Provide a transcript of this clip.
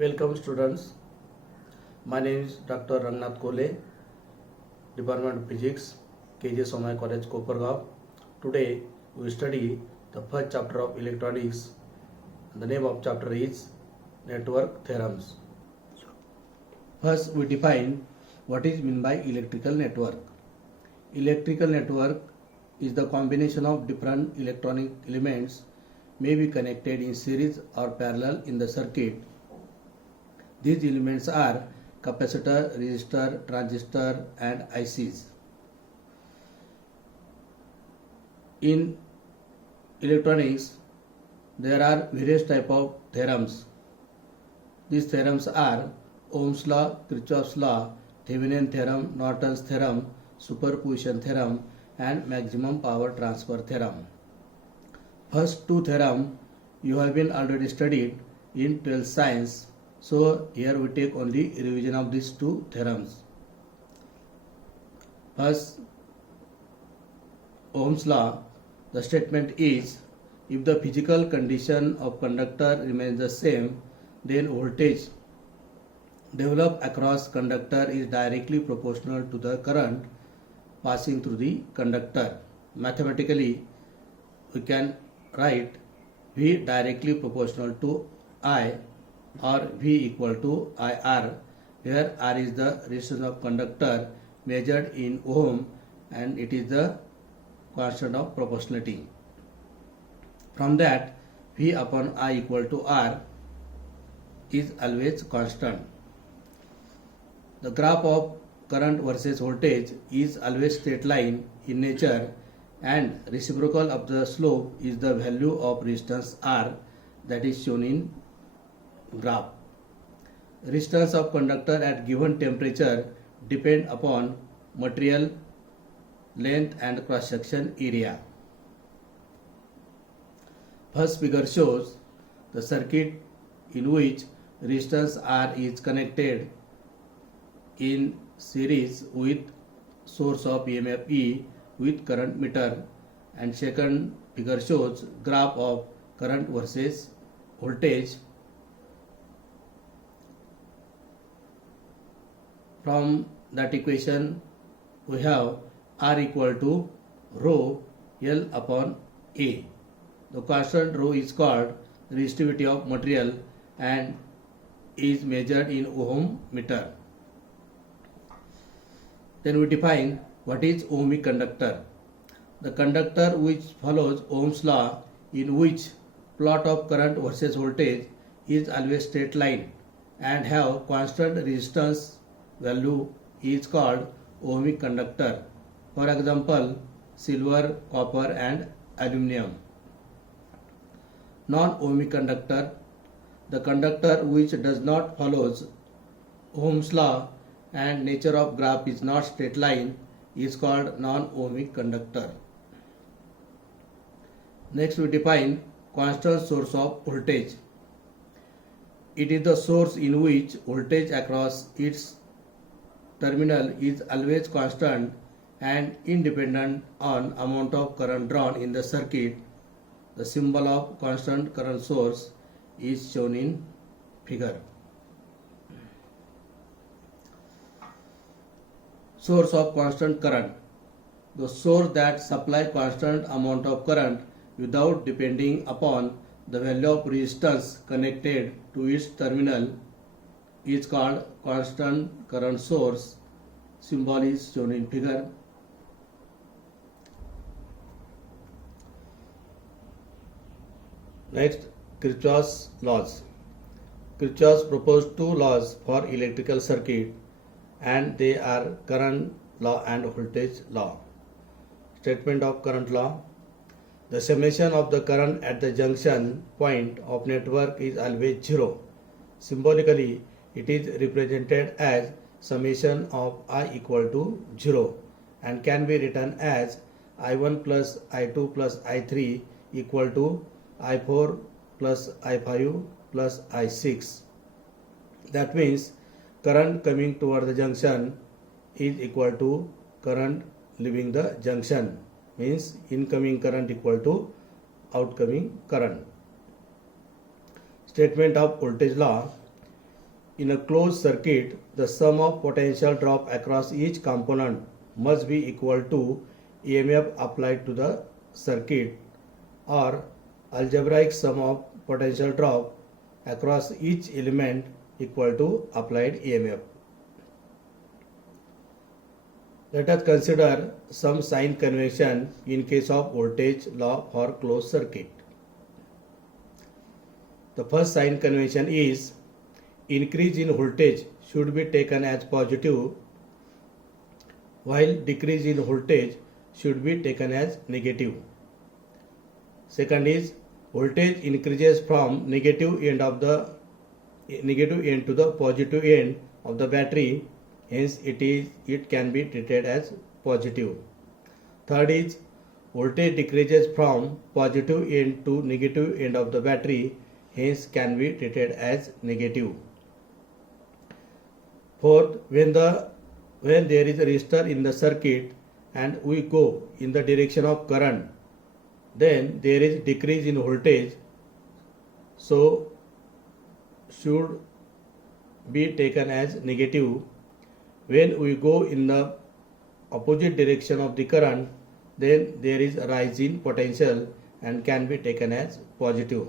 Welcome students. My name is Dr. Rangnath Kole, Department of Physics, KJ Somai College, Kopargaon. Today we study the first chapter of electronics. The name of chapter is Network Theorems. First we define what is meant by electrical network. Electrical network is the combination of different electronic elements may be connected in series or parallel in the circuit. These elements are capacitor, resistor, transistor and ICs. In electronics, there are various types of theorems. These theorems are Ohm's law, Kirchhoff's law, Thevenin theorem, Norton's theorem, superposition theorem and maximum power transfer theorem. First two theorems you have been already studied in 12th science. So here we take only revision of these two theorems. First, Ohm's law. The statement is, if the physical condition of conductor remains the same, then voltage developed across conductor is directly proportional to the current passing through the conductor. Mathematically, we can write V directly proportional to I or V equal to IR, where R is the resistance of conductor measured in ohm and it is the constant of proportionality. From that, V upon I equal to R is always constant. The graph of current versus voltage is always straight line in nature and reciprocal of the slope is the value of resistance R that is shown in graph. Resistance of conductor at given temperature depend upon material length and cross section area. First figure shows the circuit in which resistance R is connected in series with source of EMF E with current meter, and second figure shows graph of current versus voltage. From that equation we have R equal to rho L upon A. The constant rho is called resistivity of material and is measured in ohm meter. Then we define what is ohmic conductor. The conductor which follows Ohm's law, in which plot of current versus voltage is always straight line and have constant resistance value is called ohmic conductor. For example, silver, copper and aluminum. Non-ohmic conductor. The conductor which does not follow Ohm's law and nature of graph is not straight line is called non-ohmic conductor. Next we define constant source of voltage. It is the source in which voltage across its terminal is always constant and independent on amount of current drawn in the circuit. The symbol of constant current source is shown in figure. Source of constant current. The source that supply constant amount of current without depending upon the value of resistance connected to its terminal is called constant current source. Symbol is shown in figure. Next, Kirchhoff's laws. Kirchhoff proposed two laws for electrical circuit and they are current law and voltage law. Statement of current law. The summation of the current at the junction point of network is always zero. Symbolically, it is represented as summation of I equal to 0 and can be written as I1 plus I2 plus I3 equal to I4 plus I5 plus I6. That means current coming toward the junction is equal to current leaving the junction, means incoming current equal to outgoing current. Statement of voltage law. in a closed circuit, the sum of potential drop across each component must be equal to EMF applied to the circuit, or algebraic sum of potential drop across each element equal to applied EMF. Let us consider some sign convention in case of voltage law for closed circuit. The first sign convention is increase in voltage should be taken as positive, while decrease in voltage should be taken as negative. Second is voltage increases from negative end to the positive end of the battery, hence it can be treated as positive. Third is voltage decreases from positive end to negative end of the battery, hence can be treated as negative. Fourth, when there is a resistor in the circuit and we go in the direction of current, then there is decrease in voltage, so should be taken as negative. When we go in the opposite direction of the current, then there is a rise in potential and can be taken as positive.